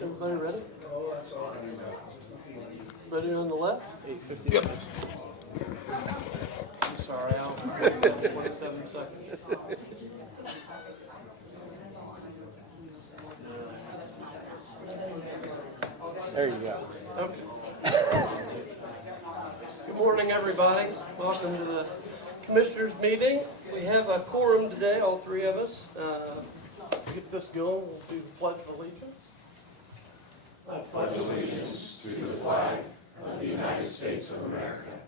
Everybody ready? Ready on the left? 8:50. Yep. I'm sorry, Al. 27 seconds. There you go. Okay. Good morning, everybody. Welcome to the Commissioners' meeting. We have a quorum today, all three of us. Get this going, we'll do the Pledge of Allegiance. I pledge allegiance to the flag of the United States of America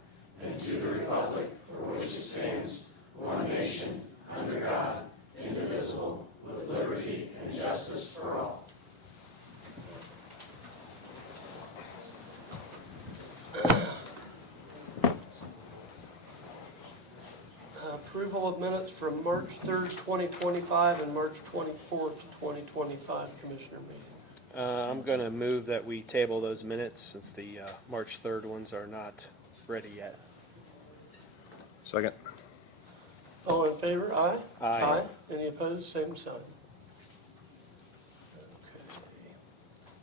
and to the republic for which it stands, one nation, under God, indivisible, with liberty and justice for all. Approval of minutes from March 3rd, 2025 and March 24th, 2025 Commissioner meeting. I'm going to move that we table those minutes since the March 3rd ones are not ready yet. Second. All in favor? Aye? Aye. Any opposed? Same sign. Okay.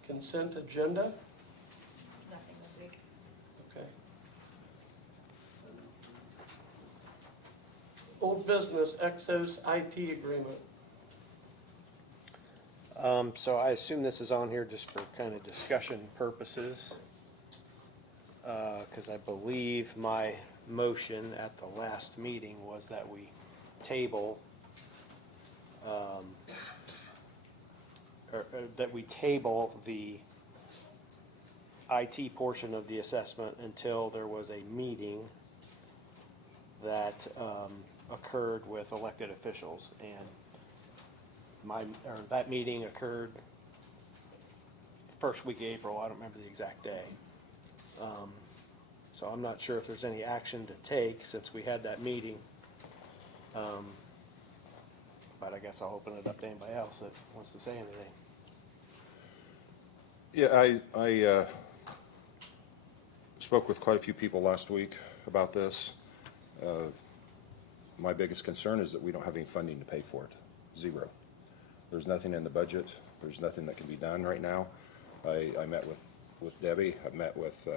Consent agenda? Nothing this week. Okay. Old business, Exos IT agreement. So I assume this is on here just for kind of discussion purposes. Because I believe my motion at the last meeting was that we table that we table the IT portion of the assessment until there was a meeting that occurred with elected officials, and that meeting occurred first week of April. I don't remember the exact day. So I'm not sure if there's any action to take since we had that meeting. But I guess I'll open it up to anybody else that wants to say anything. Yeah, I spoke with quite a few people last week about this. My biggest concern is that we don't have any funding to pay for it. Zero. There's nothing in the budget. There's nothing that can be done right now. I met with Debbie. I met with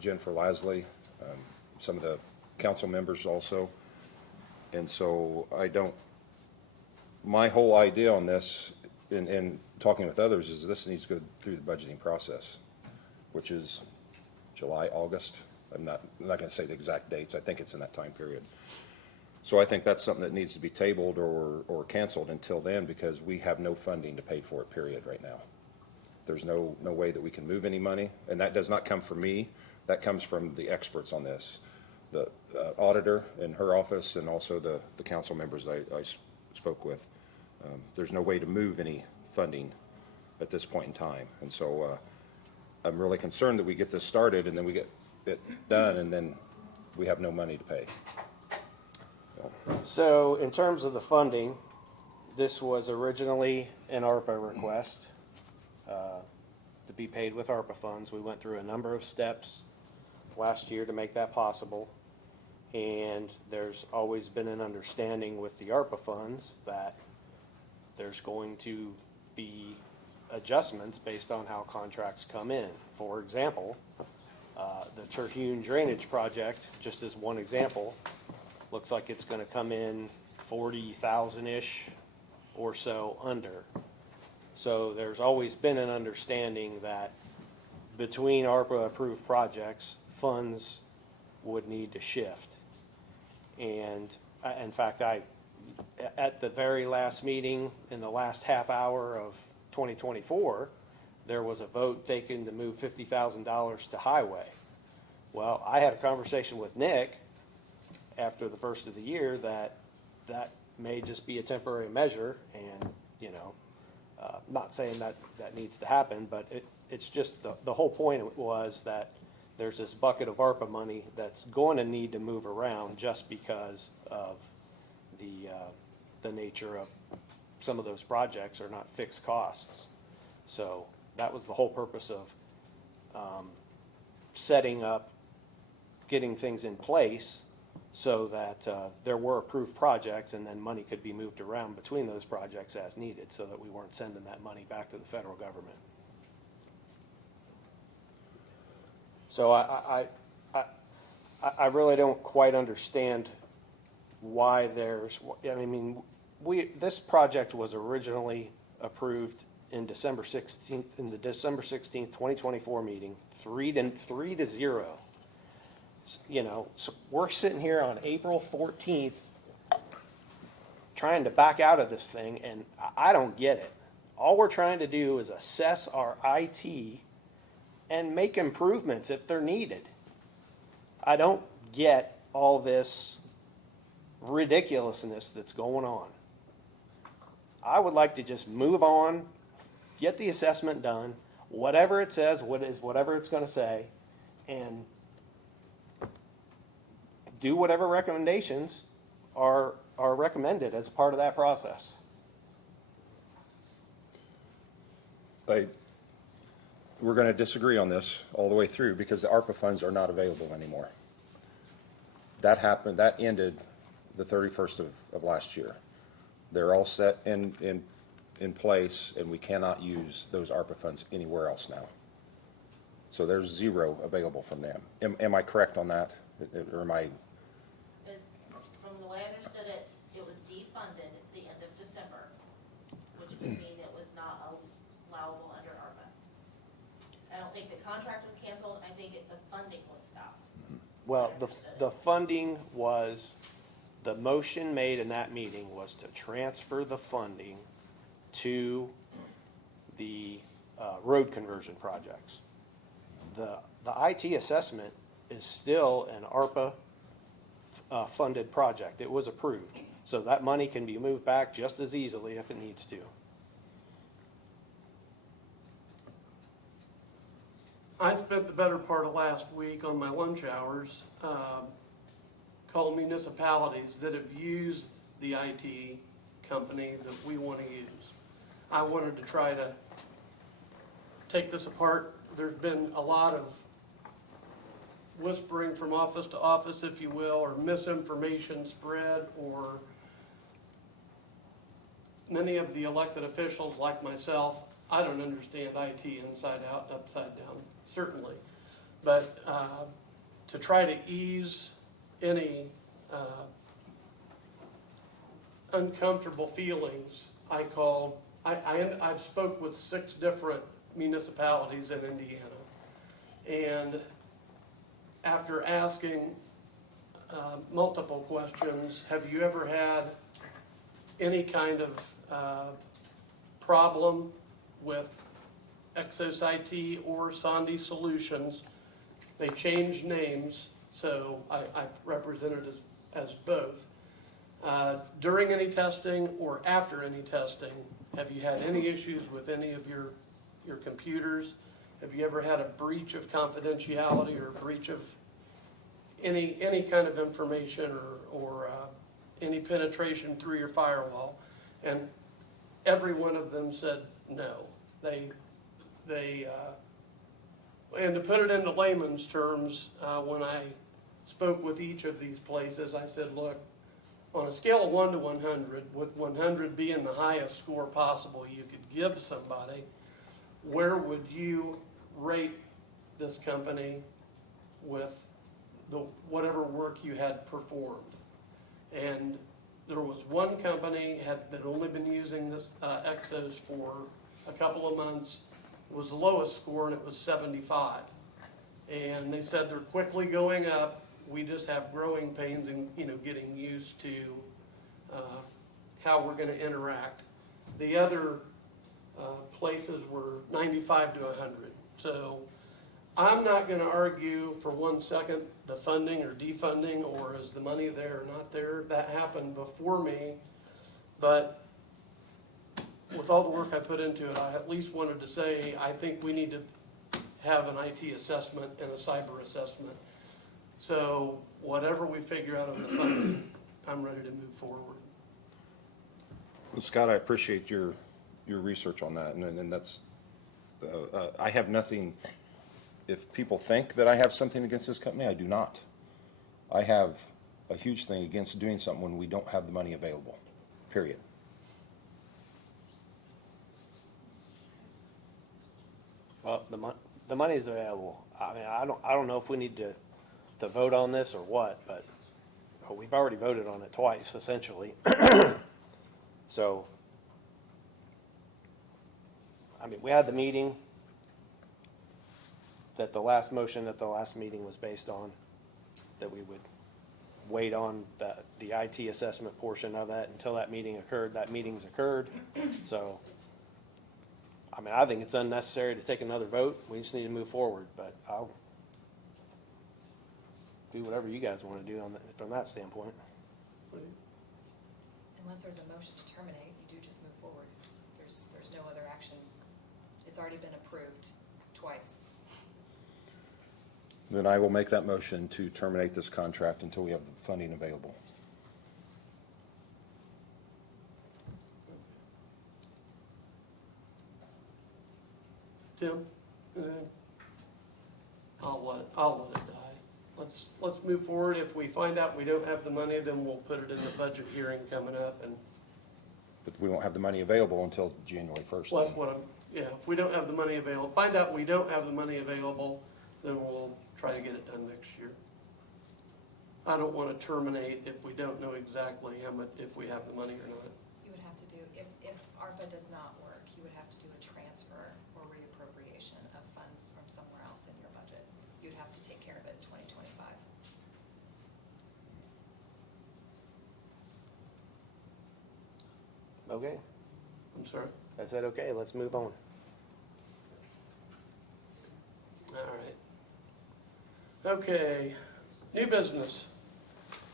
Jennifer Lasley, some of the council members also. And so my whole idea on this, in talking with others, is this needs to go through the budgeting process, which is July, August. I'm not going to say the exact dates. I think it's in that time period. So I think that's something that needs to be tabled or canceled until then, because we have no funding to pay for it, period, right now. There's no way that we can move any money, and that does not come from me. That comes from the experts on this, the auditor in her office, and also the council members I spoke with. There's no way to move any funding at this point in time, and so I'm really concerned that we get this started and then we get it done and then we have no money to pay. So in terms of the funding, this was originally an ARPA request to be paid with ARPA funds. We went through a number of steps last year to make that possible, and there's always been an understanding with the ARPA funds that there's going to be adjustments based on how contracts come in. For example, the Terhune drainage project, just as one example, looks like it's going to come in 40,000-ish or so under. So there's always been an understanding that between ARPA approved projects, funds would need to shift. And in fact, at the very last meeting in the last half hour of 2024, there was a vote taken to move $50,000 to highway. Well, I had a conversation with Nick after the first of the year that may just be a temporary measure, and not saying that needs to happen, but it's just the whole point was that there's this bucket of ARPA money that's going to need to move around just because of the nature of some of those projects are not fixed costs. So that was the whole purpose of setting up, getting things in place so that there were approved projects and then money could be moved around between those projects as needed, so that we weren't sending that money back to the federal government. So I really don't quite understand why this project was originally approved in December 16th, in the December 16th, 2024 meeting, 3-0. You know, so we're sitting here on April 14th trying to back out of this thing, and I don't get it. All we're trying to do is assess our IT and make improvements if they're needed. I don't get all this ridiculousness that's going on. I would like to just move on, get the assessment done, whatever it says, whatever it's going to say, and do whatever recommendations are recommended as part of that process. We're going to disagree on this all the way through because the ARPA funds are not available anymore. That happened, that ended the 31st of last year. They're all set in place, and we cannot use those ARPA funds anywhere else now. So there's zero available from them. Am I correct on that? Or am I? Is, from the way I understood it, it was defunded at the end of December, which would mean it was not allowable under ARPA. I don't think the contract was canceled, I think the funding was stopped. Well, the funding was, the motion made in that meeting was to transfer the funding to the road conversion projects. The IT assessment is still an ARPA funded project. It was approved. So that money can be moved back just as easily if it needs to. I spent the better part of last week on my lunch hours calling municipalities that have used the IT company that we want to use. I wanted to try to take this apart. There's been a lot of whispering from office to office, if you will, or misinformation spread, or many of the elected officials like myself, I don't understand IT inside out, upside down, certainly. But to try to ease any uncomfortable feelings, I've spoke with 6 different municipalities in Indiana. And after asking multiple questions, have you ever had any kind of problem with Exos IT or Sondy Solutions? They changed names, so I represented as both. During any testing or after any testing, have you had any issues with any of your computers? Have you ever had a breach of confidentiality or a breach of any kind of information or any penetration through your firewall? And every one of them said no. And to put it into layman's terms, when I spoke with each of these places, I said, look, on a scale of 1 to 100, with 100 being the highest score possible you could give somebody, where would you rate this company with whatever work you had performed? And there was one company that only been using this Exos for a couple of months. It was the lowest score, and it was 75. And they said they're quickly going up. We just have growing pains and getting used to how we're going to interact. The other places were 95 to 100. So I'm not going to argue for 1 second the funding or defunding, or is the money there or not there. That happened before me. But with all the work I put into it, I at least wanted to say I think we need to have an IT assessment and a cyber assessment. So whatever we figure out on the funding, I'm ready to move forward. Well, Scott, I appreciate your research on that, and that's, I have nothing, if people think that I have something against this company, I do not. I have a huge thing against doing something when we don't have the money available, period. Well, the money is available. I mean, I don't know if we need to vote on this or what, but we've already voted on it twice, essentially. So, I mean, we had the meeting that the last motion at the last meeting was based on, that we would wait on the IT assessment portion of that until that meeting occurred. That meeting's occurred, so, I mean, I think it's unnecessary to take another vote. We just need to move forward, but I'll do whatever you guys want to do on that, from that standpoint. Unless there's a motion to terminate, you do just move forward. There's no other action. It's already been approved twice. Then I will make that motion to terminate this contract until we have the funding available. Tim? I'll let it die. Let's move forward. If we find out we don't have the money, then we'll put it in the budget hearing coming up, and But we won't have the money available until January 1st. well, that's what if we don't have the money available, find out we don't have the money available, then we'll try to get it done next year. I don't wanna terminate if we don't know exactly how much, if we have the money or not. You would have to do, if ARPA does not work, you would have to do a transfer or reappropriation of funds from somewhere else in your budget. You'd have to take care of it in 2025. Okay, I'm sorry. I said, okay, let's move on. All right. Okay, new business.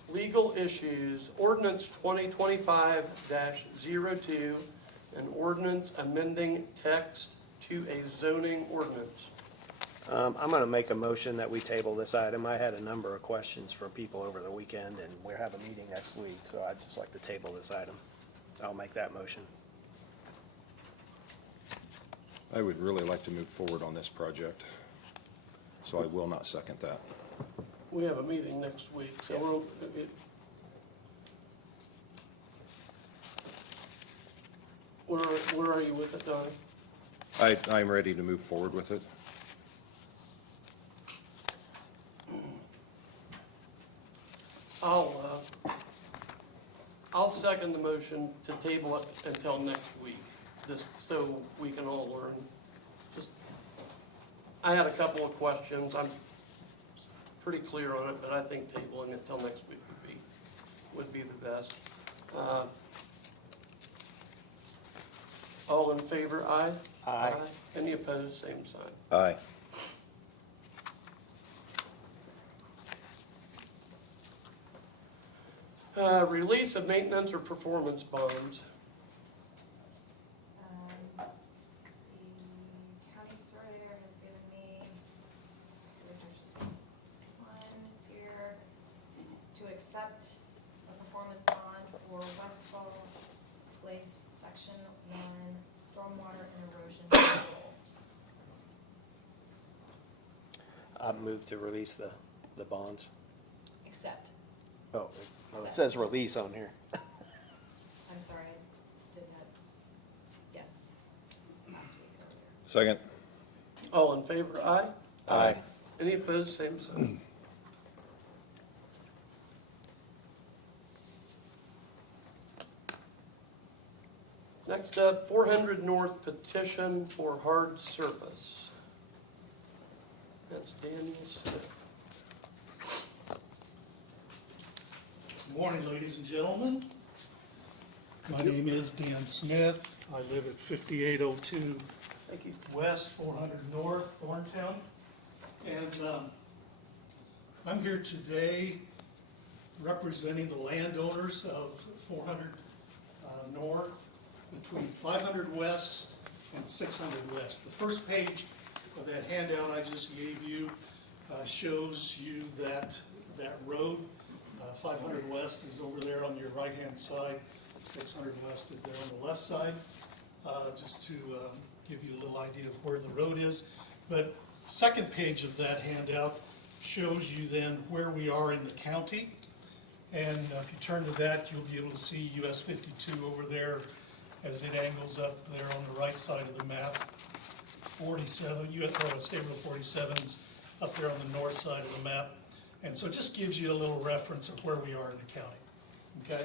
Legal issues, ordinance 2025-02, an ordinance amending text to a zoning ordinance. I'm gonna make a motion that we table this item. I had a number of questions for people over the weekend, and we have a meeting next week, so I'd just like to table this item. I'll make that motion. I would really like to move forward on this project, so I will not second that. We have a meeting next week, so where are you with it, Donnie? I'm ready to move forward with it. I'll second the motion to table it until next week, so we can all learn. I had a couple of questions. I'm pretty clear on it, but I think tabling it till next week would be the best. All in favor, aye? Aye. Any opposed, same sign. Aye. Release of maintenance or performance bonds. The county surveyor has given me, there's just one here, to accept a performance bond for Westfall Place, Section 1, stormwater and erosion control. I move to release the bonds. Accept. Oh, it says release on here. I'm sorry, I did not, yes, last week earlier. Second. All in favor, aye? Aye. Any opposed, same sign. Next up, 400 North petition for hard surface. That's Daniel Smith. Good morning, ladies and gentlemen. My name is Dan Smith. I live at 5802 Thank you. West, 400 North, Thorntown. And I'm here today representing the landowners of 400 North, between 500 West and 600 West. The first page of that handout I just gave you shows you that road. 500 West is over there on your right-hand side. 600 West is there on the left side. Just to give you a little idea of where the road is. But second page of that handout shows you then where we are in the county. And if you turn to that, you'll be able to see US 52 over there as it angles up there on the right side of the map. 47, State Road 47's up there on the north side of the map. And so it just gives you a little reference of where we are in the county, okay?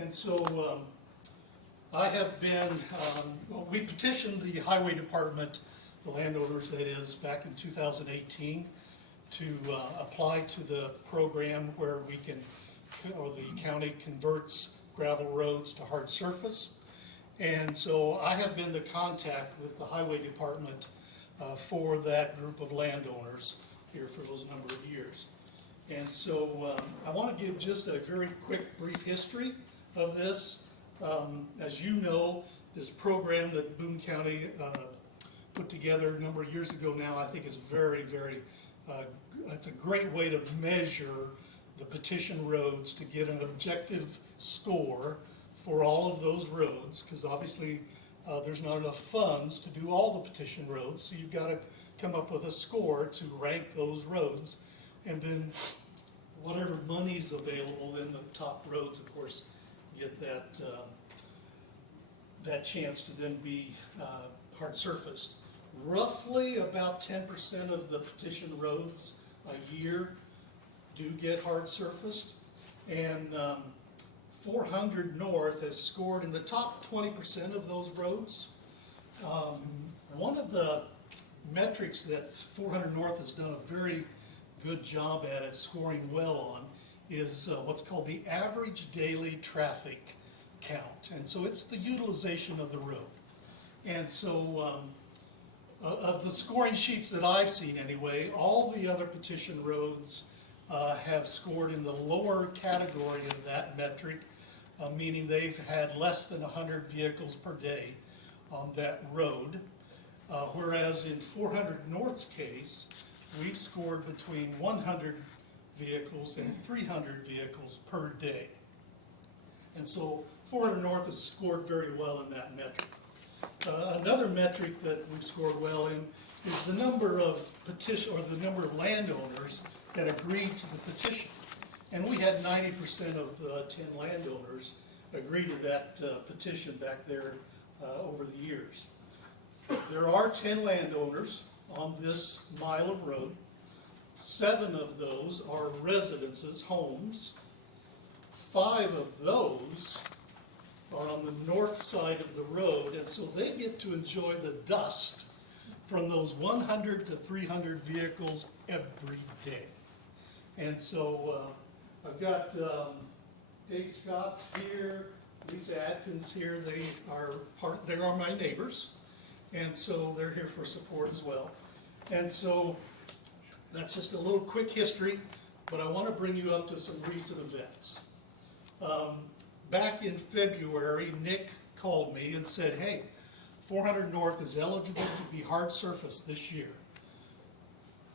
And so I have been, we petitioned the highway department, the landowners that is, back in 2018 to apply to the program where we can, or the county converts gravel roads to hard surface. And so I have been the contact with the highway department for that group of landowners here for those number of years. And so I want to give just a very quick, brief history of this. As you know, this program that Boone County put together a number of years ago now, I think is very, very, it's a great way to measure the petition roads to get an objective score for all of those roads, because obviously there's not enough funds to do all the petition roads, so you've got to come up with a score to rank those roads, and then whatever money's available, then the top roads, of course, get that that chance to then be hard surfaced. Roughly about 10% of the petition roads a year do get hard surfaced, and 400 North has scored in the top 20% of those roads. One of the metrics that 400 North has done a very good job at scoring well on is what's called the average daily traffic count. And so it's the utilization of the road. And so of the scoring sheets that I've seen anyway, all the other petition roads have scored in the lower category of that metric, meaning they've had less than 100 vehicles per day on that road. Whereas in 400 North's case, we've scored between 100 vehicles and 300 vehicles per day. And so 400 North has scored very well in that metric. Another metric that we've scored well in is the number of petition, or the number of landowners that agreed to the petition. And we had 90% of the 10 landowners agree to that petition back there over the years. There are 10 landowners on this mile of road. 7 of those are residences, homes. 5 of those are on the north side of the road, and so they get to enjoy the dust from those 100 to 300 vehicles every day. And so I've got Dave Scott's here, Lisa Atkins here. They are my neighbors, and so they're here for support as well. And so that's just a little quick history, but I want to bring you up to some recent events. Back in February, Nick called me and said, hey, 400 North is eligible to be hard surfaced this year.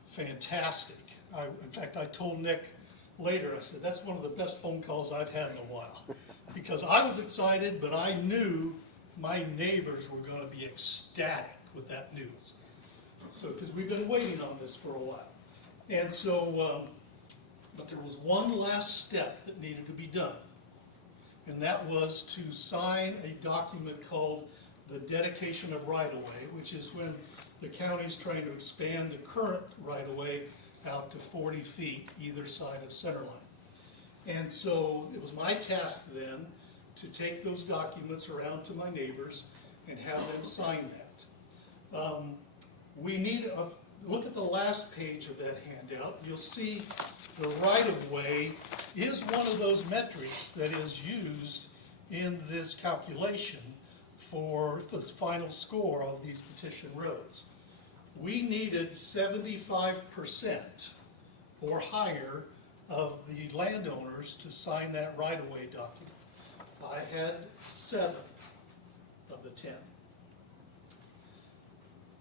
Fantastic. In fact, I told Nick later, I said, that's one of the best phone calls I've had in a while. Because I was excited, but I knew my neighbors were going to be ecstatic with that news. So, because we've been waiting on this for a while. And so, but there was one last step that needed to be done. And that was to sign a document called the dedication of right-of-way, which is when the county's trying to expand the current right-of-way out to 40 feet either side of center line. And so it was my task then to take those documents around to my neighbors and have them sign that. We need a look at the last page of that handout. You'll see the right-of-way is one of those metrics that is used in this calculation for the final score of these petition roads. We needed 75% or higher of the landowners to sign that right-of-way document. I had 7 of the 10.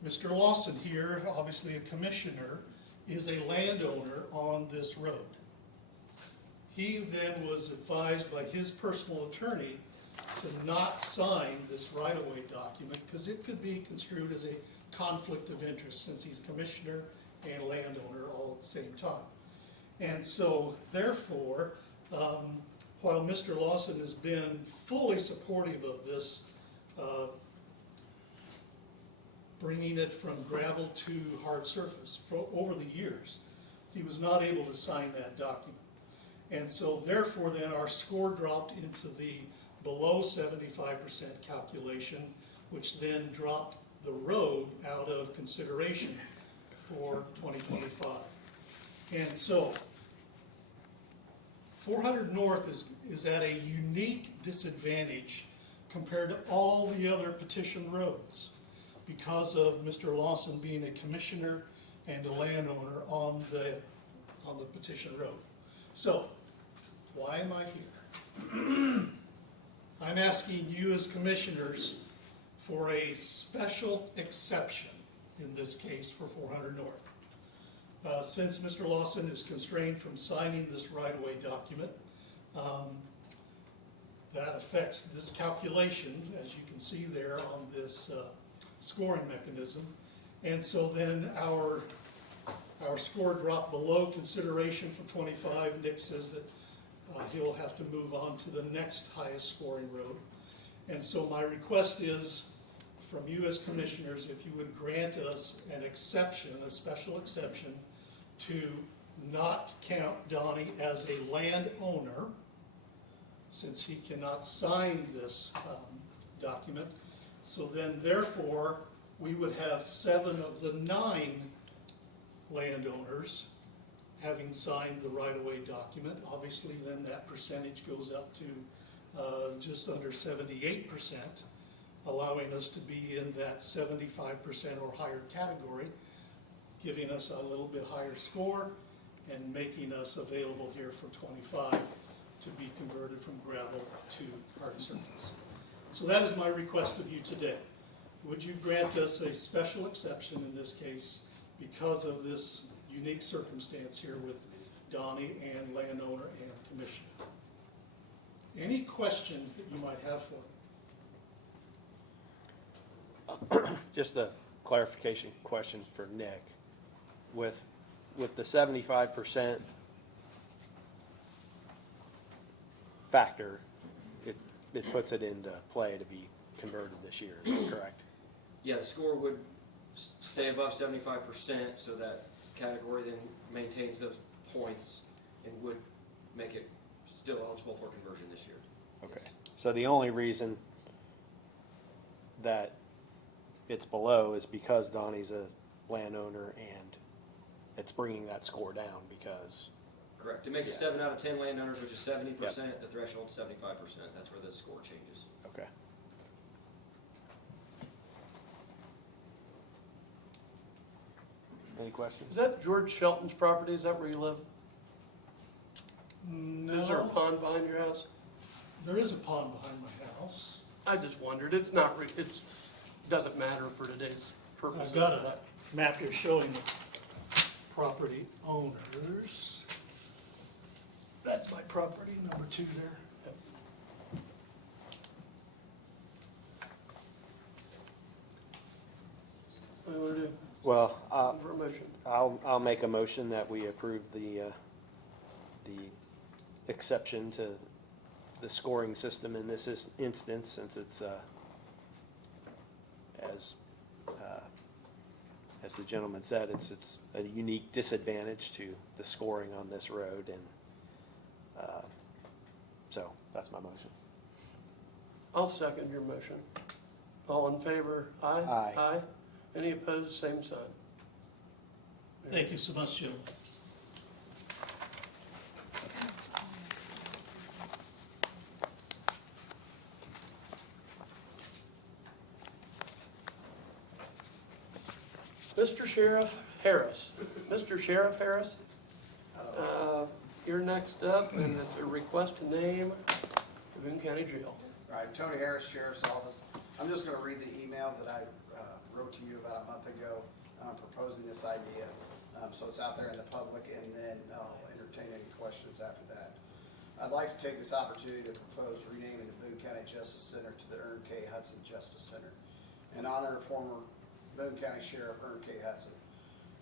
Mr. Lawson here, obviously a commissioner, is a landowner on this road. He then was advised by his personal attorney to not sign this right-of-way document because it could be construed as a conflict of interest since he's commissioner and landowner all at the same time. And so, therefore, While Mr. Lawson has been fully supportive of this, bringing it from gravel to hard surface for over the years, he was not able to sign that document. And so therefore then our score dropped into the below 75% calculation, which then dropped the road out of consideration for 2025. And so 400 North is at a unique disadvantage compared to all the other petition roads because of Mr. Lawson being a commissioner and a landowner on the petition road. So, why am I here? I'm asking you as commissioners for a special exception in this case for 400 North. Since Mr. Lawson is constrained from signing this right-of-way document, that affects this calculation, as you can see there on this scoring mechanism. And so then our score dropped below consideration for 25. Nick says that he'll have to move on to the next highest scoring road. And so my request is from you as commissioners, if you would grant us an exception, a special exception, to not count Donnie as a landowner, since he cannot sign this document. So then therefore, we would have 7 of the 9 landowners having signed the right-of-way document. Obviously then that percentage goes up to just under 78%, allowing us to be in that 75% or higher category, giving us a little bit higher score and making us available here for 25 to be converted from gravel to hard surface. So that is my request of you today. Would you grant us a special exception in this case because of this unique circumstance here with Donnie and landowner and commissioner? Any questions that you might have for me? Just a clarification question for Nick. With the 75% factor, it puts it into play to be converted this year, is that correct? Yeah, the score would stay above 75%, so that category then maintains those points and would make it still eligible for conversion this year. Okay. So the only reason that it's below is because Donnie's a landowner and it's bringing that score down because. Correct. It makes it 7 out of 10 landowners, which is 70%. The threshold is 75%. That's where the score changes. Okay. Any questions? Is that George Shelton's property? Is that where you live? Is there a No, pond behind your house? there is a pond behind my house. I just wondered. It's not, it's, doesn't matter for today's purposes. I've got a map here showing the property owners. That's my property, number 2 there. What do you want to do? Well, For a motion. I'll make a motion that we approve the exception to the scoring system in this instance, since it's as the gentleman said, it's a unique disadvantage to the scoring on this road, and so that's my motion. I'll second your motion. All in favor? Aye? Aye. Aye. Any opposed? Same sign. Thank you so much, Jim. Mr. Sheriff Harris. Mr. Sheriff Harris, you're next up, and it's a request to name the Boone County Jail. Right, Tony Harris, Sheriff's Office. I'm just gonna read the email that I wrote to you about a month ago, proposing this idea. So it's out there in the public, and then I'll entertain any questions after that. I'd like to take this opportunity to propose renaming the Boone County Justice Center to the Ern K. Hudson Justice Center in honor of former Boone County Sheriff Ern K. Hudson.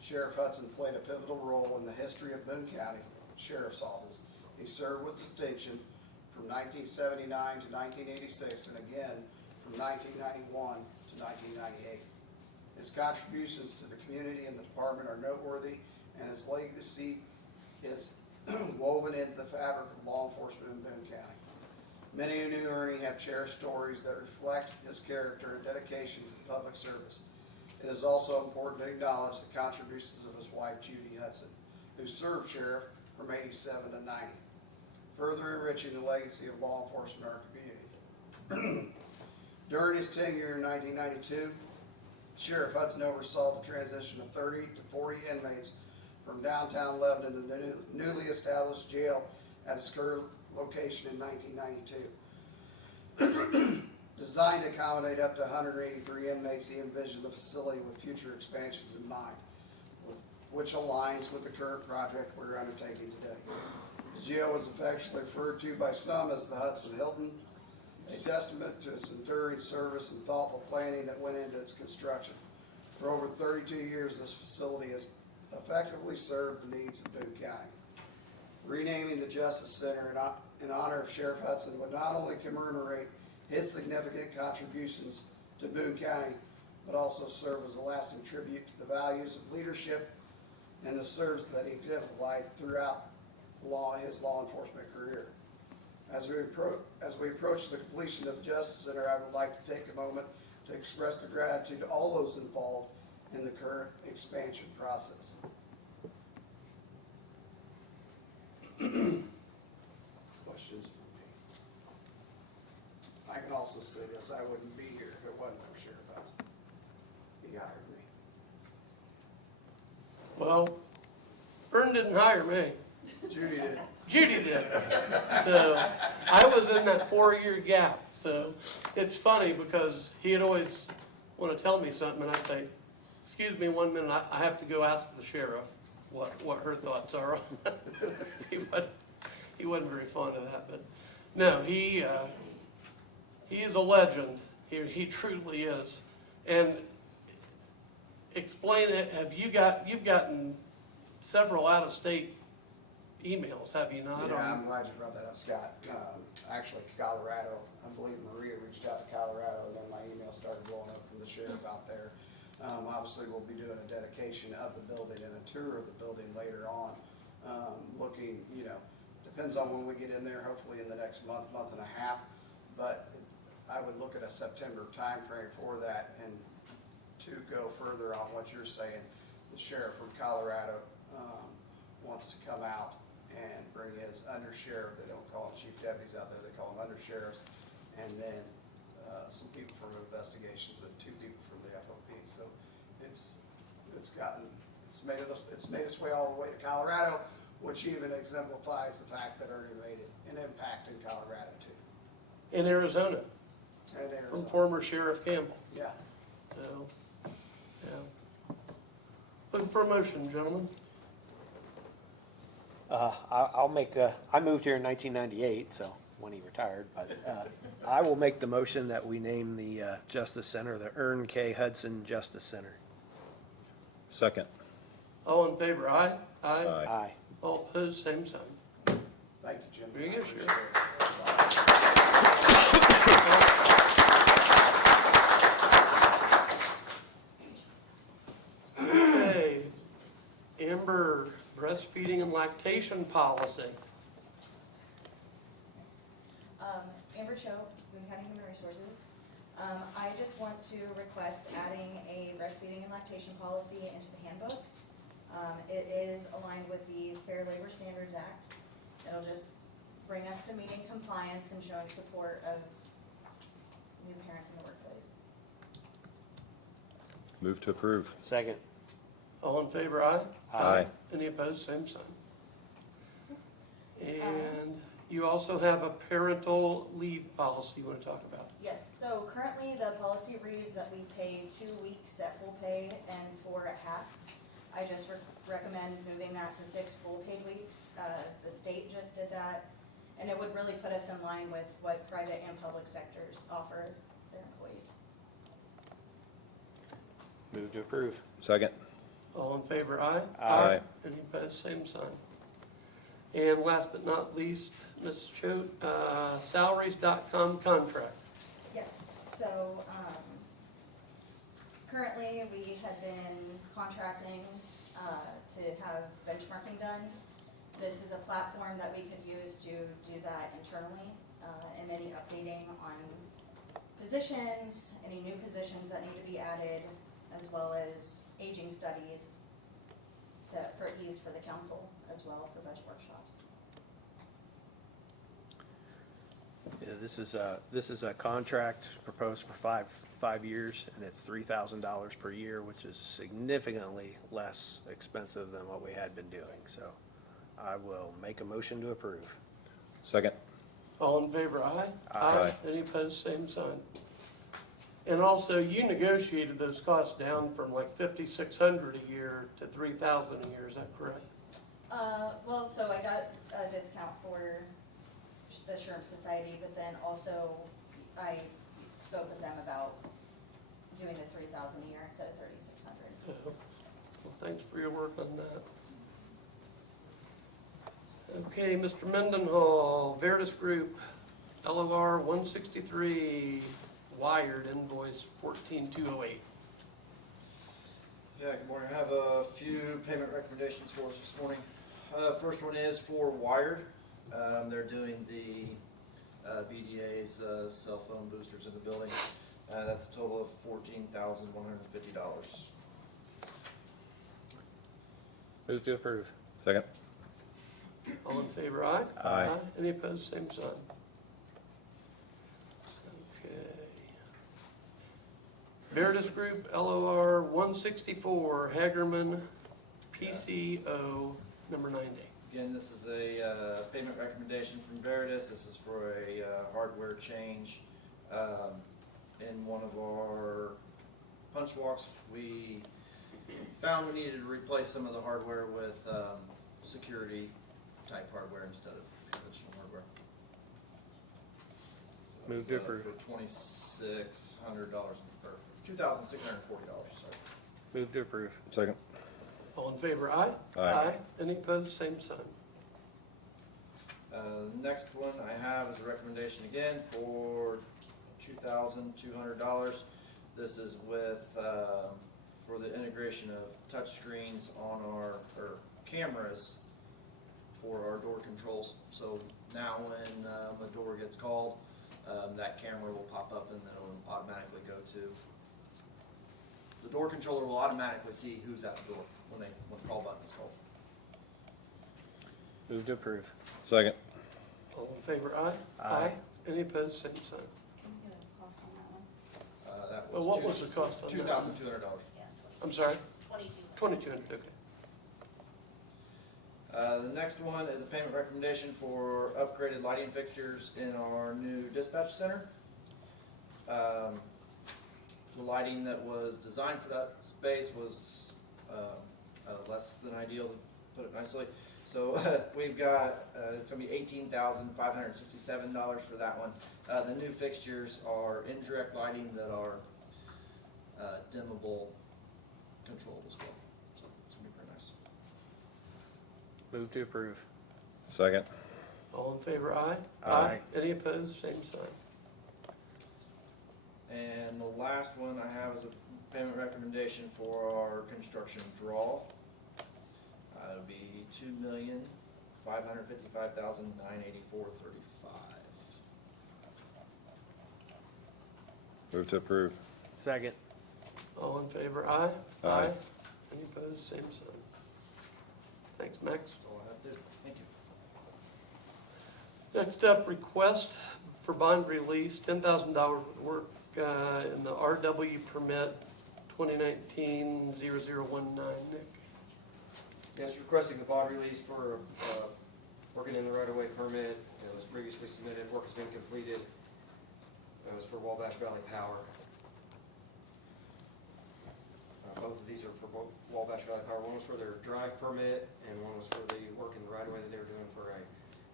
Sheriff Hudson played a pivotal role in the history of Boone County Sheriff's Office He served with distinction from 1979 to 1986, and again from 1991 to 1998. His contributions to the community and the department are noteworthy, and his legacy is woven into the fabric of law enforcement in Boone County. Many who knew Ernie have cherished stories that reflect his character and dedication to the public service. It is also important to acknowledge the contributions of his wife, Judy Hudson, who served sheriff from 87 to 90, further enriching the legacy of law enforcement in our community. During his tenure in 1992, Sheriff Hudson oversaw the transition of 30 to 40 inmates from downtown Lebanon to the newly established jail at its current location in 1992. Designed to accommodate up to 183 inmates, he envisioned the facility with future expansions in mind, which aligns with the current project we're undertaking today. The jail was affectionately referred to by some as the Hudson Hilton, a testament to its enduring service and thoughtful planning that went into its construction. For over 32 years, this facility has effectively served the needs of Boone County. Renaming the Justice Center in honor of Sheriff Hudson would not only commemorate his significant contributions to Boone County, but also serve as a lasting tribute to the values of leadership and the service that he exemplified throughout his law enforcement career. As we approach the completion of the Justice Center, I would like to take a moment to express the gratitude to all those involved in the current expansion process. Questions for me? I can also say this, I wouldn't be here if it wasn't for Sheriff Hudson. He hired me. Well, Vern didn't hire me. Judy did. Judy did. So I was in that 4-year gap. So it's funny because he'd always want to tell me something, and I'd say, "Excuse me 1 minute, I have to go ask the sheriff what her thoughts are." He wasn't very fond of that, but no, he is a legend. He truly is. And explain it. You've gotten several out-of-state emails, have you not? Yeah, I'm glad you brought that up, Scott. Actually, Colorado, I believe Maria reached out to Colorado, and then my email started blowing up from the sheriff out there. Obviously, we'll be doing a dedication of the building and a tour of the building later on. Looking, depends on when we get in there, hopefully in the next month and a half. But I would look at a September timeframe for that. And to go further on what you're saying, the sheriff from Colorado wants to come out and bring his undersheriff. They don't call them chief deputies out there, they call them undersheriffs, and then some people from investigations and 2 people from the FOP. So it's made its way all the way to Colorado, which even exemplifies the fact that Ernie made an impact in Colorado too. In Arizona, And from former Sheriff Campbell. Yeah. So, yeah. Looking for a motion, gentlemen. I moved here in 1998, so when he retired, but I will make the motion that we name the Justice Center the Ern K. Hudson Justice Center. Second. All in favor, aye? Aye. Aye. All opposed, same sign. Thank you, Jim. Very I good, appreciate Sheriff. it. That's all. Okay, Amber, breastfeeding and lactation policy. Amber Cho, Boone County Human Resources. I just want to request adding a breastfeeding and lactation policy into the handbook. It is aligned with the Fair Labor Standards Act. It'll just bring us to meeting compliance and showing support of new parents in the workplace. Move to approve. Second. All in favor, aye? Aye. Any opposed, same sign. And you also have a parental leave policy you want to talk about. Yes, so currently the policy reads that we pay 2 weeks at full pay and 4 at half. I just recommend moving that to 6 full paid weeks. The state just did that, and it would really put us in line with what private and public sectors offer their employees. Move to approve. Second. All in favor, aye? Aye. Any opposed, same sign. And last but not least, Ms. Choate, salaries.com contract. Yes, so, currently, we had been contracting, to have benchmarking done. This is a platform that we could use to do that internally, and any updating on positions, any new positions that need to be added, as well as aging studies for ease for the council as well for budget workshops. Yeah, this is a contract proposed for five years, and it's $3,000 per year, which is significantly less expensive than what we had been doing. So I will make a motion to approve. Second. All in favor, aye? Aye. Any opposed, same sign. And also, you negotiated those costs down from like $5,600 a year to $3,000 a year, is that correct? Well, so I got a discount for the Sherm Society, but then also I spoke with them about doing the 3,000 a year instead of 3,600. Well, thanks for your work on that. Okay, Mr. Mendenhall, Veritas Group, LOR 163, wired invoice 14208. Yeah, good morning. I have a few payment recommendations for us this morning. First one is for Wired. They're doing the BDA's cell phone boosters in the building. That's a total of $14,150. Move to approve. Second. All in favor, aye? Aye. Any opposed, same sign. Okay. Veritas Group, LOR 164, Hagerman, PCO, number 90. Again, this is a payment recommendation from Veritas. This is for a hardware change. In one of our punch walks, we found we needed to replace some of the hardware with security type hardware instead of conventional hardware. So Move it to was, approve. For $2,600, or $2,640, sorry. Move to approve. Second. All in favor, aye? Aye. Any opposed, same sign. Next one I have is a recommendation again for $2,200. This is with, for the integration of touch screens on our, or cameras for our door controls. So now when a door gets called, that camera will pop up and then it'll automatically go to, the door controller will automatically see who's at the door when the call button is called. Move to approve. Second. All in favor, aye? Aye. Any opposed, same sign. That Well, what was the cost on that? $2,200. Yeah, I'm sorry? 22. 2,200, okay. The next one is a payment recommendation for upgraded lighting fixtures in our new dispatch center. The lighting that was designed for that space was less than ideal, to put it nicely. So we've got, it's gonna be $18,567 for that one. The new fixtures are indirect lighting that are dimmable controlled as well. So it's gonna be pretty nice. Move to approve. Second. All in favor, aye? Aye. Any opposed, same sign. And the last one I have is a payment recommendation for our construction draw. It would be $2,555,984.35. Move to approve. Second. All in favor, aye? Aye. Any opposed, same sign. Thanks, Max. That's all I have to do. Thank you. Next up, request for bond release, $10,000 worth of work in the RW permit 2019-0019. Nick? Yes, requesting the bond release for working in the right-of-way permit. It was previously submitted, work has been completed. It was for Wabash Valley Power. Both of these are for Wabash Valley Power. One was for their drive permit, and one was for the work in the right-of-way that they were doing for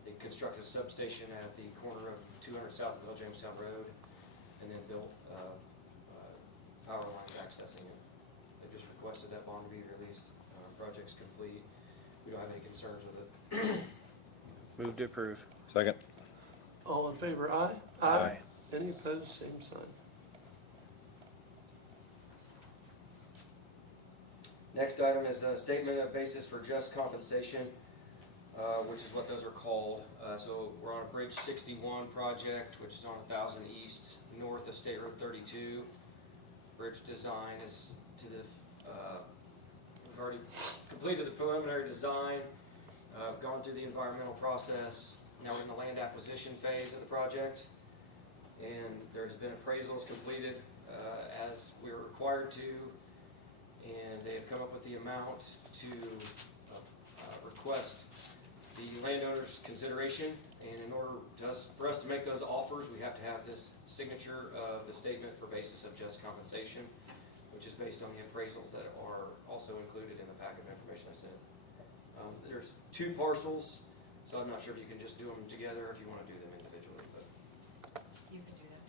they constructed a substation at the corner of 200 South of L. Jamestown Road, and then built power lines accessing it. They just requested that bond to be released. Project's complete. We don't have any concerns with it. Move to approve. Second. All in favor, aye? Aye. Any opposed, same sign. Next item is a statement of basis for just compensation, which is what those are called. So we're on a Bridge 61 project, which is on 1000 East, north of State Road 32. Bridge design is to the, we've already completed the preliminary design, gone through the environmental process. Now we're in the land acquisition phase of the project. And there's been appraisals completed as we were required to. And they have come up with the amount to request the landowner's consideration. And in order for us to make those offers, we have to have this signature of the statement for basis of just compensation, which is based on the appraisals that are also included in the packet of information I sent. There's 2 parcels, so I'm not sure if you can just do them together or if you want to do them individually. But You can do that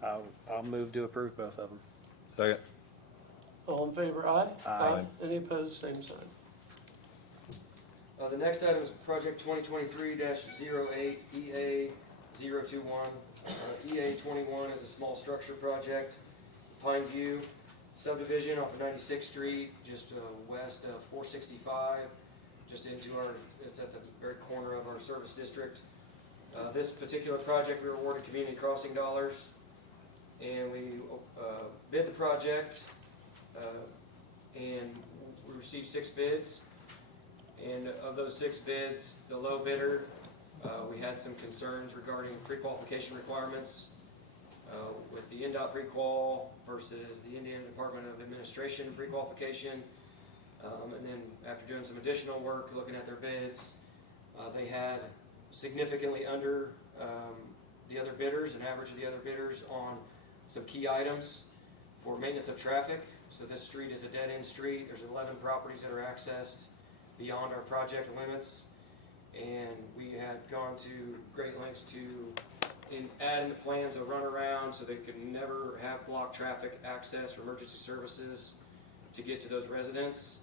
together. I'll move to approve both of them. Second. All in favor, aye? Aye. Any opposed, same sign. The next item is project 2023-08 EA021. EA21 is a small structure project, Pine View subdivision off of 96th Street, just west of 465, just into it's at the very corner of our service district. This particular project, we were awarded community crossing dollars, and we bid the project, and we received 6 bids. And of those 6 bids, the low bidder, we had some concerns regarding pre-qualification requirements with the NDOT pre-qual versus the Indiana Department of Administration pre-qualification. And then after doing some additional work, looking at their bids, they had significantly under the other bidders, an average of the other bidders on some key items for maintenance of traffic. So this street is a dead-end street. There's 11 properties that are accessed beyond our project limits, and we had gone to great lengths to add in the plans a runaround so they could never have blocked traffic access for emergency services to get to those residents.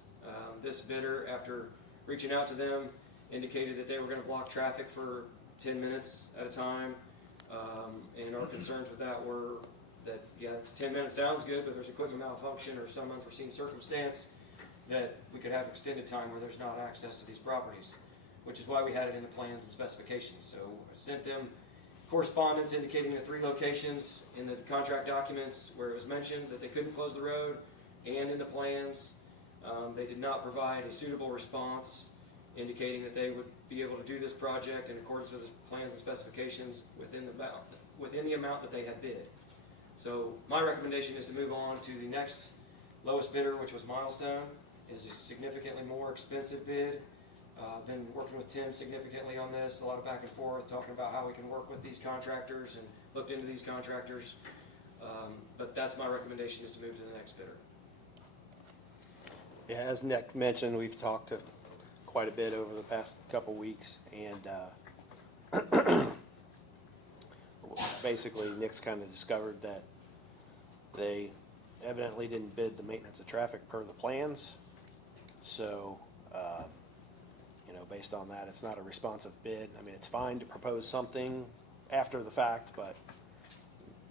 This bidder, after reaching out to them, indicated that they were going to block traffic for 10 minutes at a time, and our concerns with that were that, yeah, it's 10 minutes sounds good, but there's equipment malfunction or some unforeseen circumstance that we could have extended time where there's not access to these properties, which is why we had it in the plans and specifications. So I sent them correspondence indicating the 3 locations in the contract documents where it was mentioned that they couldn't close the road, and in the plans. They did not provide a suitable response indicating that they would be able to do this project in accordance with the plans and specifications within the amount that they had bid. So my recommendation is to move on to the next lowest bidder, which was Milestone. Is a significantly more expensive bid. Been working with Tim significantly on this, a lot of back and forth, talking about how we can work with these contractors and looked into these contractors. But that's my recommendation, is to move to the next bidder. Yeah, as Nick mentioned, we've talked to quite a bit over the past couple weeks, and basically Nick's kind of discovered that they evidently didn't bid the maintenance of traffic per the plans. So, based on that, it's not a responsive bid. I mean, it's fine to propose something after the fact, but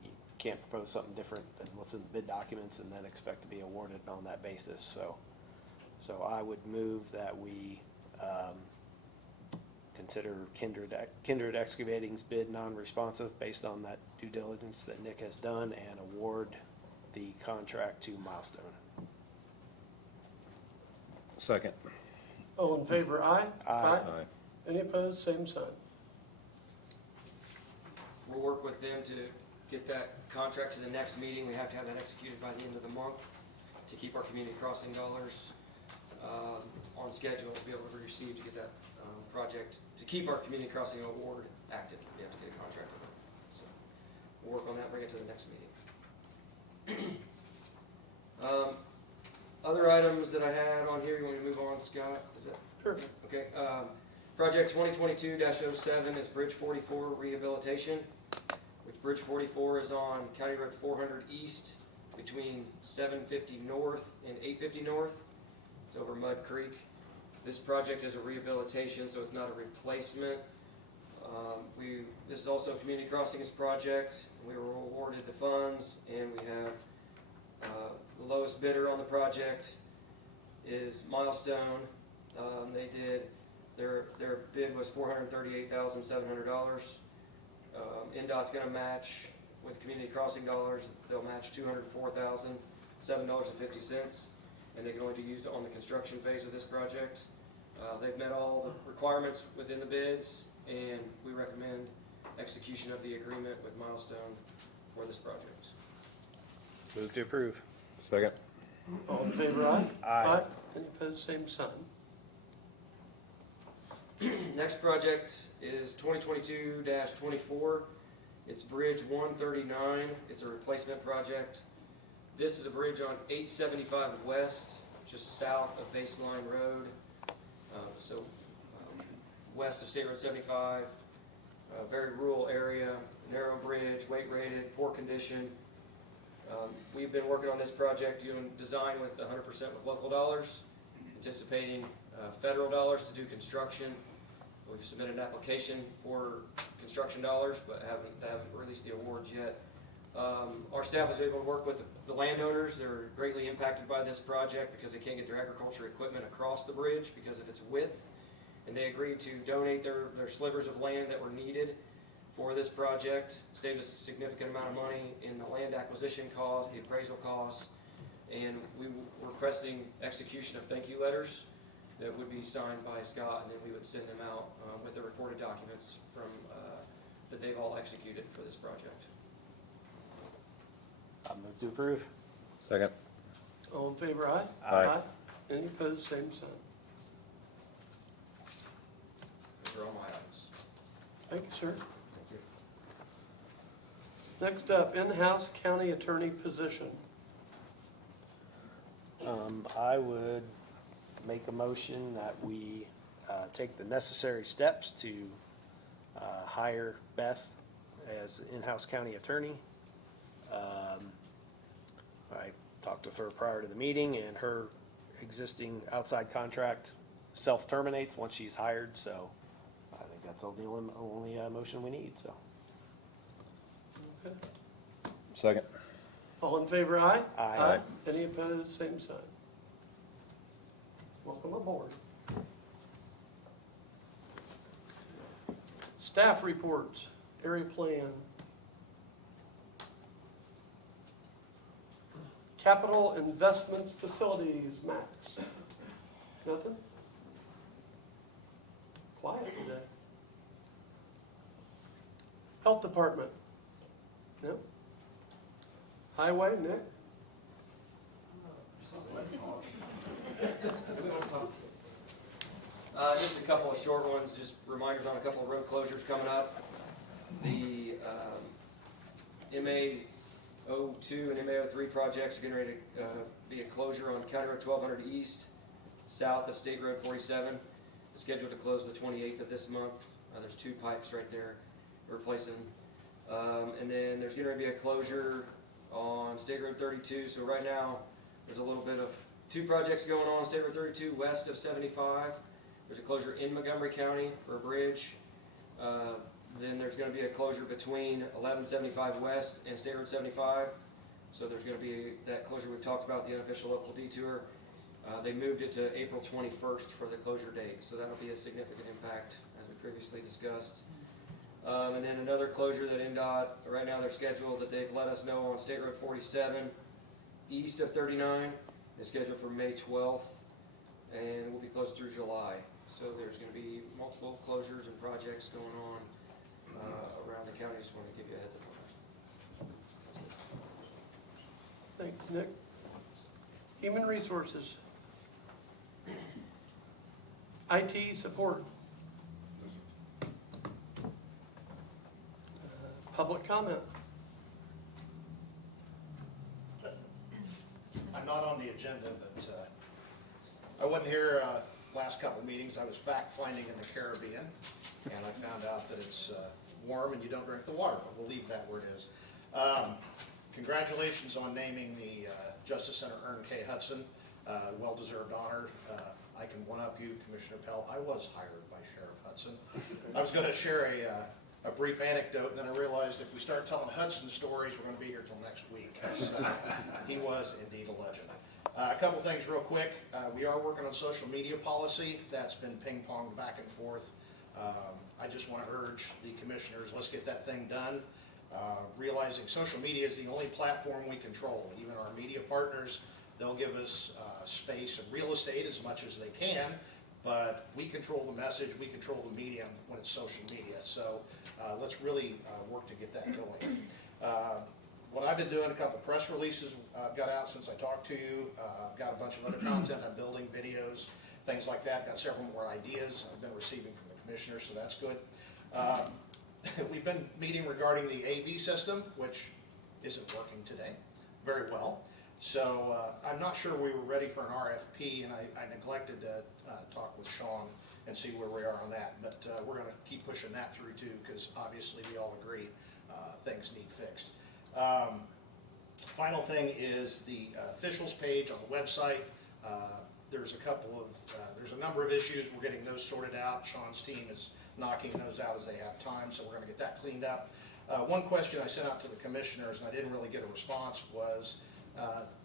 you can't propose something different than what's in the bid documents and then expect to be awarded on that basis. So I would move that we consider Kindred Excavating's bid non-responsive based on that due diligence that Nick has done, and award the contract to Milestone. Second. All in favor, aye? Aye. Any opposed, same sign. We'll work with them to get that contract to the next meeting. We have to have that executed by the end of the month to keep our community crossing dollars on schedule to be able to receive to get that project, to keep our community crossing award active. We have to get a contract in it. So we'll work on that, bring it to the next meeting. Other items that I had on here, you want me to move on, Scott? Is that Sure. okay? Project 2022-07 is Bridge 44 rehabilitation, which Bridge 44 is on County Road 400 East between 750 North and 850 North. It's over Mud Creek. This project is a rehabilitation, so it's not a replacement. This is also a community crossings project. We were awarded the funds, and we have the lowest bidder on the project is Milestone. Their bid was $438,700. NDOT's going to match with community crossing dollars. They'll match $204,007.50, and they can only be used on the construction phase of this project. They've met all the requirements within the bids, and we recommend execution of the agreement with Milestone for this project. Move to approve. Second. All in favor, aye? Aye. Any opposed, same sign. Next project is 2022-24. It's Bridge 139. It's a replacement project. This is a bridge on 875 West, just south of Baseline Road. West of State Road 75, very rural area, narrow bridge, weight rated, poor condition. We've been working on this project, doing design with 100% with local dollars, anticipating federal dollars to do construction. We've submitted an application for construction dollars, but haven't released the awards yet. Our staff was able to work with the landowners. They're greatly impacted by this project because they can't get their agriculture equipment across the bridge because of its width. And they agreed to donate their slivers of land that were needed for this project, saved us a significant amount of money in the land acquisition costs, the appraisal costs, and we were requesting execution of thank you letters that would be signed by Scott, and then we would send them out with the recorded documents from that they've all executed for this project. I'll move to approve. Second. All in favor, aye? Aye. Any opposed, same sign. Those are all my items. Thank you, sir. Next up, in-house county attorney position. I would make a motion that we take the necessary steps to hire Beth as in-house county attorney. I talked with her prior to the meeting, and her existing outside contract self-terminates once she's hired, so I think that's the only motion we need, so. Okay. Second. All in favor, aye? Aye. Any opposed, same sign. Welcome aboard. Staff reports, area plan. Capital investments facilities, Max. Nothing? Quiet today. Health department. No? Highway, Nick? Just a couple of short ones, just reminders on a couple of road closures coming up. The MA02 and MA03 projects are getting ready to be a closure on County Road 1200 East, south of State Road 47. It's scheduled to close the 28th of this month. There's two pipes right there replacing. And then there's going to be a closure on State Road 32. So right now, there's a little bit of two projects going on State Road 32 west of 75. There's a closure in Montgomery County for a bridge. Then there's going to be a closure between 1175 West and State Road 75. So there's going to be that closure we've talked about, the unofficial local detour. They moved it to April 21st for the closure date. So that'll be a significant impact, as we previously discussed. And then another closure that NDOT, right now they're scheduled, that they've let us know on State Road 47, east of 39, is scheduled for May 12th, and will be closed through July. So there's going to be multiple closures and projects going on around the county. Just wanted to give you a heads up on that. Thanks, Nick. Human resources. IT support. Public comment. I'm not on the agenda, but I wasn't here last couple of meetings. I was fact-finding in the Caribbean, and I found out that it's warm and you don't drink the water, but we'll leave that where it is. Congratulations on naming the Justice Center Ern K. Hudson well-deserved honor. I can one-up you, Commissioner Pell. I was hired by Sheriff Hudson. I was gonna share a brief anecdote, and then I realized if we start telling Hudson stories, we're gonna be here till next week. So, he was indeed a legend. A couple things real quick. We are working on social media policy. That's been ping-ponged back and forth. I just want to urge the commissioners, let's get that thing done. Realizing social media is the only platform we control. Even our media partners, they'll give us space and real estate as much as they can, but we control the message, we control the medium when it's social media. So let's really work to get that going. What I've been doing, a couple press releases I've got out since I talked to you. I've got a bunch of other content I'm building, videos, things like that. Got several more ideas I've been receiving from the commissioners, so that's good. We've been meeting regarding the AV system, which isn't working today very well. So I'm not sure we were ready for an RFP, and I neglected to talk with Sean and see where we are on that. But we're going to keep pushing that through too, because obviously we all agree things need fixed. Final thing is the officials page on the website. There's a number of issues. We're getting those sorted out. Sean's team is knocking those out as they have time, so we're going to get that cleaned up. One question I sent out to the commissioners, and I didn't really get a response, was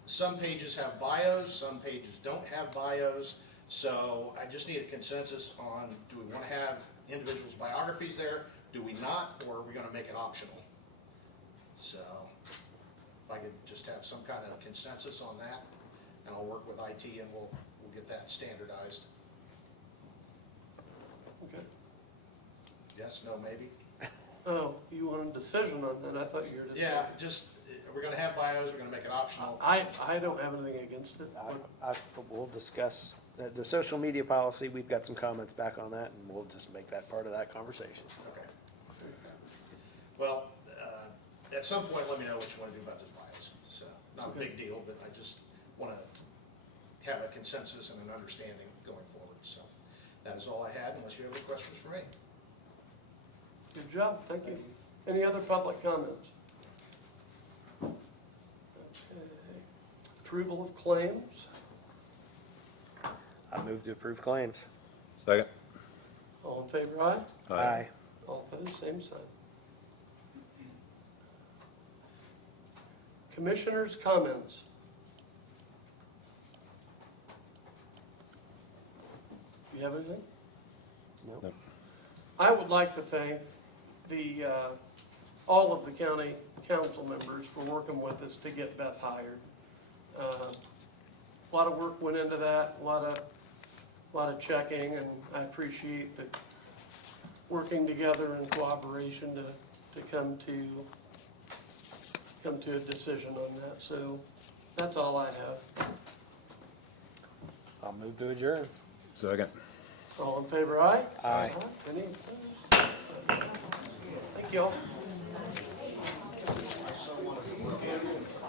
some pages have bios, some pages don't have bios. So I just need a consensus on, do we want to have individuals' biographies there? Do we not? Or are we going to make it optional? So if I could just have some kind of consensus on that, and I'll work with IT and we'll get that standardized. Okay. Yes, no, maybe? Oh, you want a decision on that? I thought you were just. Yeah, just, we're gonna have bios, we're gonna make it optional. I don't have anything against it. We'll discuss the social media policy. We've got some comments back on that, and we'll just make that part of that conversation. Okay. Well, at some point, let me know what you want to do about those bios. So, not a big deal, but I just want to have a consensus and an understanding going forward. So, that is all I had, unless you have any questions for me. Good job, thank you. Any other public comments? Okay. Approval of claims. I move to approve claims. Second. All in favor, aye? Aye. All opposed, same sign. Commissioners' comments. Do you have anything? Nope. I would like to thank all of the county council members for working with us to get Beth hired. A lot of work went into that, a lot of checking, and I appreciate the working together in cooperation to come to a decision on that. So that's all I have. I'll move to adjourn. Second. All in favor, aye? Aye. Any opposed? Thank you all.